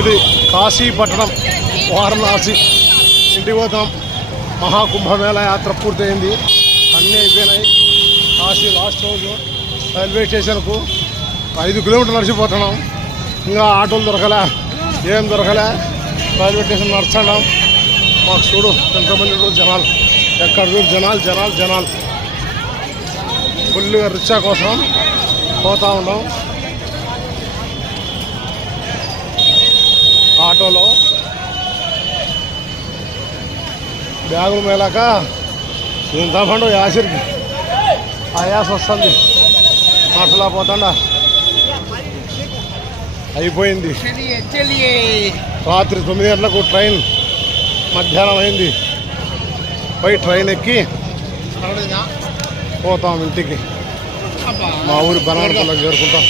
ఇది కాశీపట్నం వారణాసి ఇంటికి పోతాం. మహాకుంభమేళ యాత్ర పూర్తయింది. అన్నీ అయిపోయినాయి. కాశీ లాస్ట్ రోజు రైల్వే స్టేషన్కు ఐదు కిలోమీటర్లు నడిచిపోతున్నాం. ఇంకా ఆటోలు దొరకలే ఏం దొరకలే. రైల్వే స్టేషన్ నడుచున్నాం మాకు చూడు ఎంతమంది జనాలు. ఎక్కడ చూడు జనాలు జనాలు జనాలు. ఫుల్గా రిక్షా కోసం పోతా ఉన్నాం. ఆటోలో. బ్యాగులు మేలాక. ఇంత పండు యాసిరికి ఆ యాస వస్తుంది. అట్లా పోతాడా. అయిపోయింది. రాత్రి తొమ్మిది గంటలకు ట్రైన్ మధ్యాహ్నం అయింది. పోయి ట్రైన్ ఎక్కి పోతాం ఇంటికి. మా ఊరి బనారపల్లికి చేరుకుంటాం.